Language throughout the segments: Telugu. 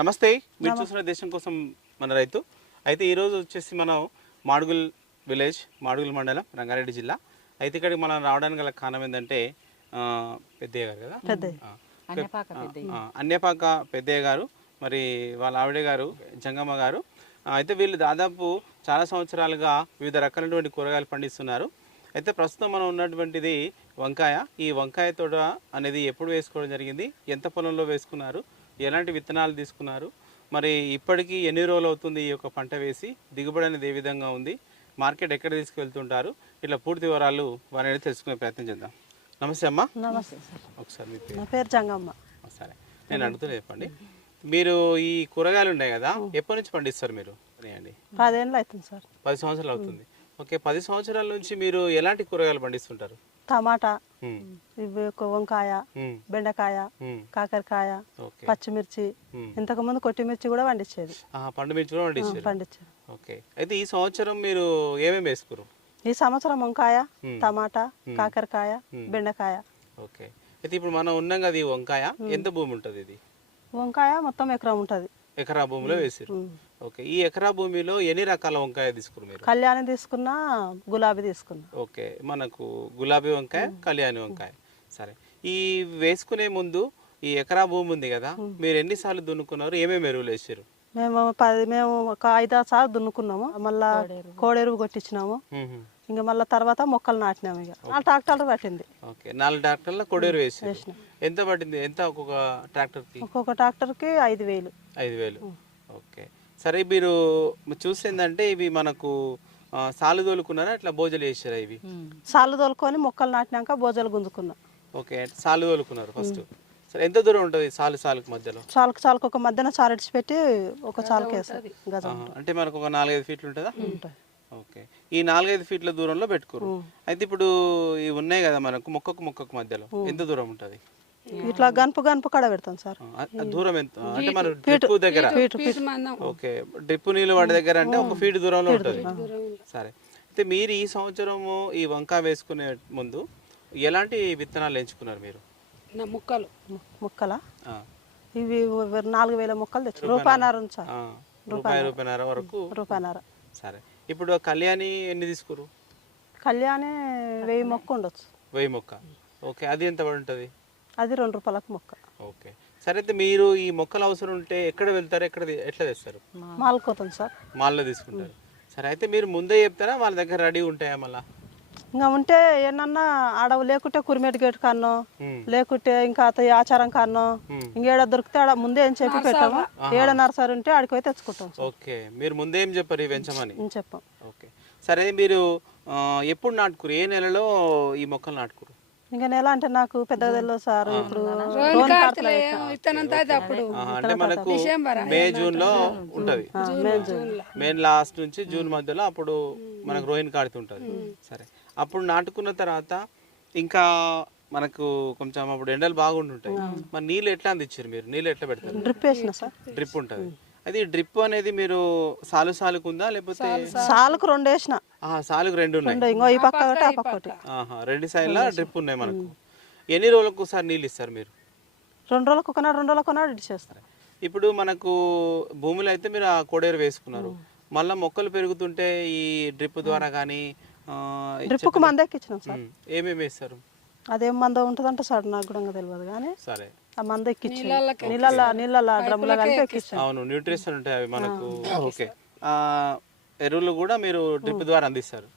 నమస్తే మీరు చూసిన దేశం కోసం మన రైతు. అయితే ఈరోజు వచ్చేసి మనం మాడుగుల్ విలేజ్ మాడుగుల్ మండలం రంగారెడ్డి జిల్లా. అయితే ఇక్కడికి మనం రావడానికి గల కారణం ఏంటంటే పెద్దయ్య గారు కదా? ఆ, అన్యపాక పెద్దయ్య గారు మరి వాళ్ళ ఆవిడ గారు జంగమ్మ గారు. ఆ, అయితే వీళ్ళు దాదాపు చాలా సంవత్సరాలుగా వివిధ రకాలైనటువంటి కూరగాయలు పండిస్తున్నారు. అయితే ప్రస్తుతం మనం ఉన్నటువంటిది వంకాయ. ఈ వంకాయ తోట అనేది ఎప్పుడు వేసుకోవడం జరిగింది? ఎంత పొలంలో వేసుకున్నారు? ఎలాంటి విత్తనాలు తీసుకున్నారు? మరి ఇప్పటికీ ఎన్ని రోజులు అవుతుంది ఈ యొక్క పంట వేసి? దిగుబడి అనేది ఏ విధంగా ఉంది? మార్కెట్ ఎక్కడ తీసుకువెళ్తుంటారు ఇట్లా పూర్తి వివరాలు వారిని తెలుసుకునే ప్రయత్నం చేద్దాం. నమస్తే అమ్మా. నమస్తే సార్. ఒకసారి మీ పేరు. నా పేరు జంగమ్మ. సరే. నేను అడుగుతున్నా చెప్పండి. మీరు ఈ కూరగాయలు ఉన్నాయి కదా ఎప్పటి నుంచి పండిస్తారు మీరు? అండి పదేళ్ళు అవుతుంది సార్. పది సంవత్సరాలు అవుతుంది. ఓకే పది సంవత్సరాల నుంచి మీరు ఎలాంటి కూరగాయలు పండిస్తుంటారు? టమాటా ఇవి వంకాయ బెండకాయ కాకరకాయ పచ్చిమిర్చి ఉమ్. ఇంతకుముందు కొట్టిమిర్చి కూడా పండించేది ఆహా, పండు మిర్చి కూడా పండించారు పండించేది ఓకే. అయితే ఈ సంవత్సరం మీరు ఏమేమి వేసుకురు? ఈ సంవత్సరం వంకాయ. టమాటా కాకరకాయ బెండకాయ. ఓకే. అయితే ఇప్పుడు మనం ఉన్నాం కదా ఈ వంకాయ ఎంత భూమి ఉంటుంది ఇది? వంకాయ మొత్తం ఎకరం ఉంటుంది. ఎకరా భూమిలో వేసిరు ఓకే. ఈ ఎకరా భూమిలో ఎన్ని రకాల వంకాయ తీసుకురు మీరు? కళ్యాణి తీసుకున్నా గులాబీ తీసుకున్నా. ఓకే. మనకు గులాబీ వంకాయ కళ్యాణి వంకాయ. సరే. ఈ వేసుకునే ముందు ఈ ఎకరా భూమి ఉంది కదా మీరు ఎన్నిసార్లు దున్నుకున్నారు? ఏమేమి ఎరువులు వేసారు? మేము పది మేము ఒక ఐదారు సార్లు దున్నుకున్నాము. మళ్ళా కోడెరువు. కొట్టించినాము. ఇంకా మళ్ళీ తర్వాత మొక్కలు నాటినాము ఇక. ఆ ట్రాక్టర్ పట్టింది. ఓకే. నాలుగు ట్రాక్టర్ల కొడేరు వేసారు. ఎంత పట్టింది? ఎంత ఒక్కొక్క ట్రాక్టర్కి? ఒక్కొక్క ట్రాక్టర్కి ఐదు వేలు. ఐదు వేలు. ఓకే. సరే మీరు చూసిందంటే ఇవి మనకు సాలు తోలుకున్నారా? ఇట్లా బోజలు వేసారా ఇవి? సార్లు తోలుకొని మొక్కలు నాటినాక బోజలు గుంజుకున్నా. ఓకే సాలు తోలుకున్నారు ఫస్ట్. సరే ఎంత దూరం ఉంటుంది సాలు సాలుకు మధ్యలో? చాలుకు చాలుకు ఒక మధ్యన చారెడిచి పెట్టి ఒక గజం ఆహా, అంటే మనకు ఒక నాలుగైదు ఫీట్లు ఉంటుందా? ఉంటుంది. ఓకే. ఈ నాలుగైదు ఫీట్ల దూరంలో పెట్టుకోరు. అయితే ఇప్పుడు ఇవి ఉన్నాయి కదా మనకు మొక్కకు మొక్కకు మధ్యలో. ఎంత దూరం ఉంటుంది? ఇట్లా గనుపు గనుపు కడ పెడతాం సార్. దూరం ఎంత? అంటే మన డ్రిప్ దగ్గర? ఓకే డ్రిప్ నీళ్ళు వాడి దగ్గర అంటే ఒక ఫీట్ దూరంలో ఉంటుంది. సరే. అయితే మీరు ఈ సంవత్సరము ఈ వంకాయ వేసుకునే ముందు ఎలాంటి విత్తనాలు ఎంచుకున్నారు మీరు? నా ముక్కలు. మొక్కల? ఇవి నాలుగు వేల మొక్కలు తెచ్చు రూపాయన్నర సార్? రూపాయి రూపాయన్నర వరకు? రూపాయన్నర సరే. ఇప్పుడు కళ్యాణి ఎన్ని తీసుకురు కళ్యాణి వెయ్యి మొక్క ఉండొచ్చు. వెయ్యి మొక్క. ఓకే అది ఎంత పడి ఉంటుంది? అది రెండు రూపాయలకు మొక్క. ఓకే. సరే అయితే మీరు ఈ మొక్కలు అవసరం ఉంటే ఎక్కడ వెళ్తారు? ఎక్కడ ఎట్లా తెస్తారు? మాలుకోతుంది సార్. మాల్లో తీసుకుంటారు. సరే అయితే మీరు ముందే చెప్తారా? వాళ్ళ దగ్గర రెడీ ఉంటాయా మళ్ళా? ఇంకా ఉంటే ఏమన్నా ఆడ లేకుంటే కురిమెట్ గేట్ కన్నో. లేకుంటే ఇంకా అత ఈ ఆచారం కన్నో ఇంకేడ దొరికితే ఆడ ముందే ఏం చెప్పి పెట్టాము ఏడ నర్సరీ ఉంటే ఆడికి పోయి తెచ్చుకుంటాం ఓకే. మీరు ముందే ఏం చెప్పారు పెంచమని? నేను చెప్పాం. ఓకే. సరే మీరు ఎప్పుడు నాటుకురు? ఏ నెలలో ఈ మొక్కలు నాటుకురు? ఇంకా నెల అంటే నాకు తెలియదు సార్ ఇప్పుడు కార్తెలు అప్పుడు అంటే మనకు మే జూన్లో ఉంటది. మే లాస్ట్ నుంచి జూన్ మధ్యలో అప్పుడు మనకు రోహిన్ కార్తె ఉంటది. సరే. అప్పుడు నాటుకున్న తర్వాత ఇంకా మనకు కొంచెం అప్పుడు ఎండలు బాగుంటుంటాయి మరి నీళ్ళు ఎట్లా అందించారు మీరు? నీళ్ళు ఎట్లా పెడతారు? డ్రిప్ వేసిన సార్? డ్రిప్ ఉంటది. అది డ్రిప్ అనేది మీరు సాలు సాలుకు ఉందా లేకపోతే సాలుకు రెండు వేసిన సాలుకు రెండు ఉన్నాయి. రెండు ఇంకో ఈ పక్క ఒకటి ఆ పక్క ఒకటి. రెండు సైడ్ల డ్రిప్ ఉన్నాయి మనకు. ఎన్ని రోజులకు ఒకసారి నీళ్ళు ఇస్తారు మీరు? రెండు రోజులకు ఒకనాడు రెండు రోజులకు ఒకనాడు ఇటు చేస్తారు. ఇప్పుడు మనకు భూమిలో అయితే మీరు ఆ కోడేరు వేసుకున్నారు. మళ్ళీ మొక్కలు పెరుగుతుంటే ఈ డ్రిప్ ద్వారా కానీ డ్రిప్కు మంద ఎక్కించినాం సార్. ఏమేమి వేస్తారు? అదేం మంద ఉంటుందంటే సార్ నాకు కూడా తెలియదు కానీ సరే. ఆ మంద ఎక్కించి నీళ్ళ నీళ్ళ డ్రమ్ములో కలిపి ఎక్కించాం అవును న్యూట్రిషన్ ఉంటాయి అవి మనకు. ఓకే. ఆ, ఎరువులు కూడా మీరు డ్రిప్ ద్వారా అందిస్తారు.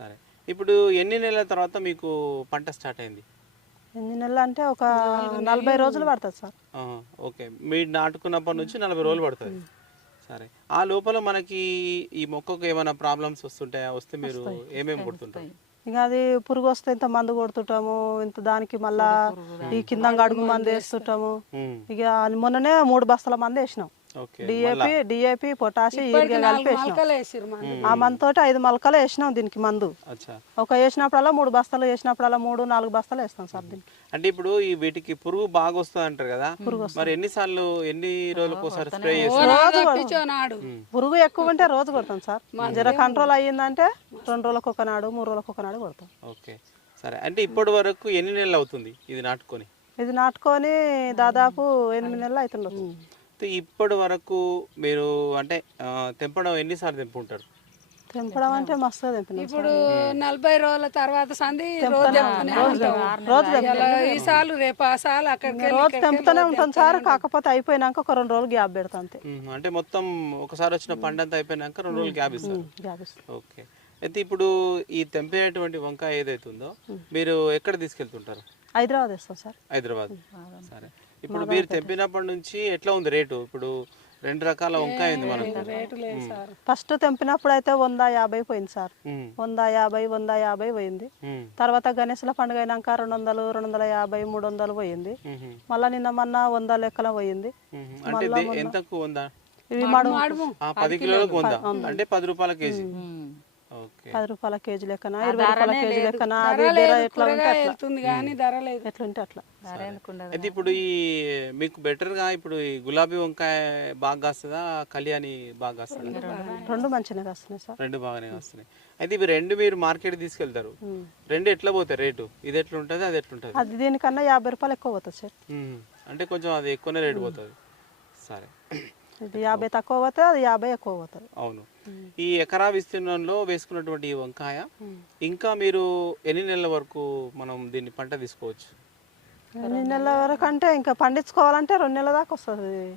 సరే. ఇప్పుడు ఎన్ని నెలల తర్వాత మీకు పంట స్టార్ట్ అయింది? ఎన్ని నెలలు అంటే ఒక నలభై రోజులు పడుతుంది సార్. ఓకే. మీరు నాటుకున్నప్పటి నుంచి నలభై రోజులు పడుతుంది. సరే. ఆ లోపల మనకి ఈ మొక్కకు ఏమైనా ప్రాబ్లమ్స్ వస్తుంటాయా? వస్తే మీరు ఏమేమి కొడుతుంటారు ఇంకా అది పురుగు వస్తే ఇంత మందు కొడుతుంటాము ఇంత దానికి మళ్ళా ఈ కింద అడుగు మందు వేస్తుంటాము. ఇక మొన్ననే మూడు బస్తాల మంది వేసినాం. డిఏపి డిఏపి పొటాషి యూరియా కలిపి వేసినాం మొక్కలు వేసిరు మన ఆ మందు. తోటి ఐదు మొలకలు వేసినాం దీనికి మందు. అచ్చా. ఒక వేసినప్పుడల్లా మూడు బస్తాలు వేసినప్పుడల్లా మూడు నాలుగు బస్తాలు వేస్తాం సార్ దీనికి. అంటే ఇప్పుడు ఈ వీటికి పురుగు బాగా వస్తుంది అంటారు కదా? మరి ఎన్నిసార్లు ఎన్ని రోజులకు ఒకసారి స్ప్రే చేస్తారు? పురుగు ఎక్కువ ఉంటే రోజు కొడతాం సార్. జర కంట్రోల్ అయ్యిందంటే రెండు రోజులకు ఒక నాడు మూడు రోజులకు ఒక నాడు కొడతాం. ఓకే సరే. అంటే ఇప్పటి వరకు ఎన్ని నెలలు అవుతుంది ఇది నాటుకొని? ఇది నాటుకొని దాదాపు ఎనిమిది నెలలు అవుతుండొచ్చు. అయితే ఇప్పటి వరకు మీరు అంటే తెంపడం ఎన్నిసార్లు తెంపుంటారు? తెంపడం అంటే మస్తుగా తెంపినాం ఇప్పుడు నలభై రోజుల తర్వాత సంది రోజు తెంపుతూనే ఉంటాం. రోజు ఇలా ఈ సాలు రేపు ఆ సాలు అక్కడికి వెళ్ళి రోజు తెంపుతూనే ఉంటాం సార్. కాకపోతే అయిపోయినాక ఒక రెండు రోజులు గ్యాప్ పెడతా అంతే. అంటే మొత్తం ఒకసారి వచ్చిన పంట అయిపోయినాక రెండు రోజులు గ్యాప్ ఇస్తారు. గ్యాప్ ఇస్తాం ఓకే. అయితే ఇప్పుడు ఈ తెంపేటువంటి వంకాయ ఏదైతే ఉందో మీరు ఎక్కడ తీసుకెళ్తుంటారు? హైదరాబాద్ ఇస్తాం సార్. హైదరాబాద్. సరే. ఇప్పుడు మీరు తెంపినప్పటి నుంచి ఎట్లా ఉంది రేటు? ఇప్పుడు రెండు రకాల వంకాయ ఉంది మనకు. రేటు లేదు సార్. ఫస్ట్ తెంపినప్పుడు అయితే వంద యాభై పోయింది సార్. వంద యాభై వంద యాభై పోయింది. తర్వాత గణేశుల పండుగ అయినాక రెండు వందలు రెండు వందల యాభై మూడు వందలు పోయింది. మళ్ళీ నిన్న మొన్న వంద లెక్కల పోయింది. అంటే ఎంతకు ఇవి మడు పది కిలోలకు ఉందా అంటే పది రూపాయల కేజీ. పది రూపాయల కేజీ లెక్కన ఇరవై రూపాయల కేజీ లెక్కన అది ధర ఎట్లా ఉంటే అట్లా. వెళ్తుంది కానీ ధర లేదు. ఎట్లా ఉంటే అట్లా అయితే ఇప్పుడు ఈ మీకు బెటర్గా ఇప్పుడు ఈ గులాబీ వంకాయ బాగా కాస్తుందా కళ్యాణి బాగా కాస్తుందా? రెండు మంచిగా వస్తున్నాయి సార్. రెండు బాగానే వస్తున్నాయి అయితే ఇవి రెండు మీరు మార్కెట్ తీసుకెళ్తారు. రెండు ఎట్లా పోతాయి రేటు? ఇది ఎట్లా ఉంటుంది అది ఎట్లా ఉంటుంది అది దీనికన్నా యాభై రూపాయలు ఎక్కువ పోతుంది సార్. అంటే కొంచెం అది ఎక్కువనే రేటు పోతుంది. సరే. యాభై తక్కువ పోతే అది యాభై ఎక్కువ పోతుంది. అవును. ఈ ఎకరా విస్తీర్ణంలో వేసుకున్నటువంటి ఈ వంకాయ ఇంకా మీరు ఎన్ని నెలల వరకు మనం దీన్ని పంట తీసుకోవచ్చు? ఎన్ని నెలల వరకు అంటే ఇంకా పండించుకోవాలంటే రెండు నెలల దాకా వస్తుంది.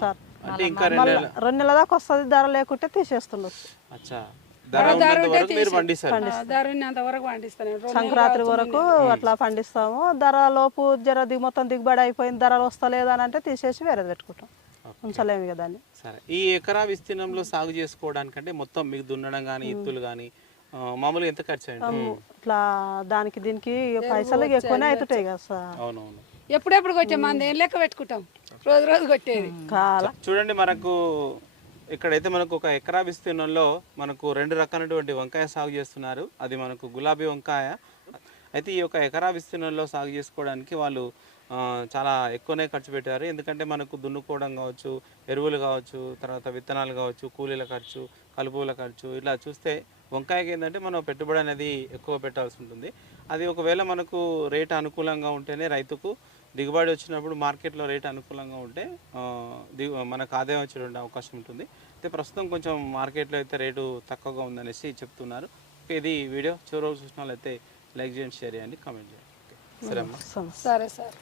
సార్. అంటే ఇంకా రెండు నెలల రెండు నెలల దాకా వస్తుంది ధర లేకుంటే తీసేస్తుండొచ్చు. అచ్చా. సంక్రాంతి వరకు అట్లా పండిస్తాము. ధర లోపు జర దిగు మొత్తం దిగుబడి అయిపోయింది ధరలు వస్తలేదు అని అంటే తీసేసి వేరేది పెట్టుకుంటాం. ఉంచలేము ఇక దాన్ని. సరే. ఈ ఎకరా విస్తీర్ణంలో సాగు చేసుకోవడానికంటే మొత్తం మీకు దున్నడం కానీ ఇత్తులు కానీ మామూలుగా ఎంత ఖర్చు అయింది ఇట్లా దానికి దీనికి పైసలు ఎక్కువనే అవుతుంటాయి కదా సార్. అవునవును. ఎప్పుడెప్పుడు కొట్టే? మంది ఏం లెక్క పెట్టుకుంటాం? రోజు రోజు కొట్టేది. చూడండి మనకు ఇక్కడైతే మనకు ఒక ఎకరా విస్తీర్ణంలో మనకు రెండు రకాలైనటువంటి వంకాయ సాగు చేస్తున్నారు. అది మనకు గులాబీ వంకాయ. అయితే ఈ యొక్క ఎకరా విస్తీర్ణంలో సాగు చేసుకోవడానికి వాళ్ళు చాలా ఎక్కువనే ఖర్చు పెట్టారు. ఎందుకంటే మనకు దున్నుకోవడం కావచ్చు ఎరువులు కావచ్చు తర్వాత విత్తనాలు కావచ్చు కూలీల ఖర్చు కలుపుల ఖర్చు ఇలా చూస్తే వంకాయకి ఏంటంటే మనం పెట్టుబడి అనేది ఎక్కువ పెట్టాల్సి ఉంటుంది. అది ఒకవేళ మనకు రేట్ అనుకూలంగా ఉంటేనే రైతుకు దిగుబడి వచ్చినప్పుడు మార్కెట్లో రేట్ అనుకూలంగా ఉంటే దిగు మనకు ఆదాయం వచ్చేటువంటి అవకాశం ఉంటుంది. అయితే ప్రస్తుతం కొంచెం మార్కెట్లో అయితే రేటు తక్కువగా ఉందనేసి చెప్తున్నారు. ఇది వీడియో. చివరి రోజు చూసిన అయితే లైక్ చేయండి షేర్ చేయండి కామెంట్ చేయండి. సరే అమ్మా. సరే సార్.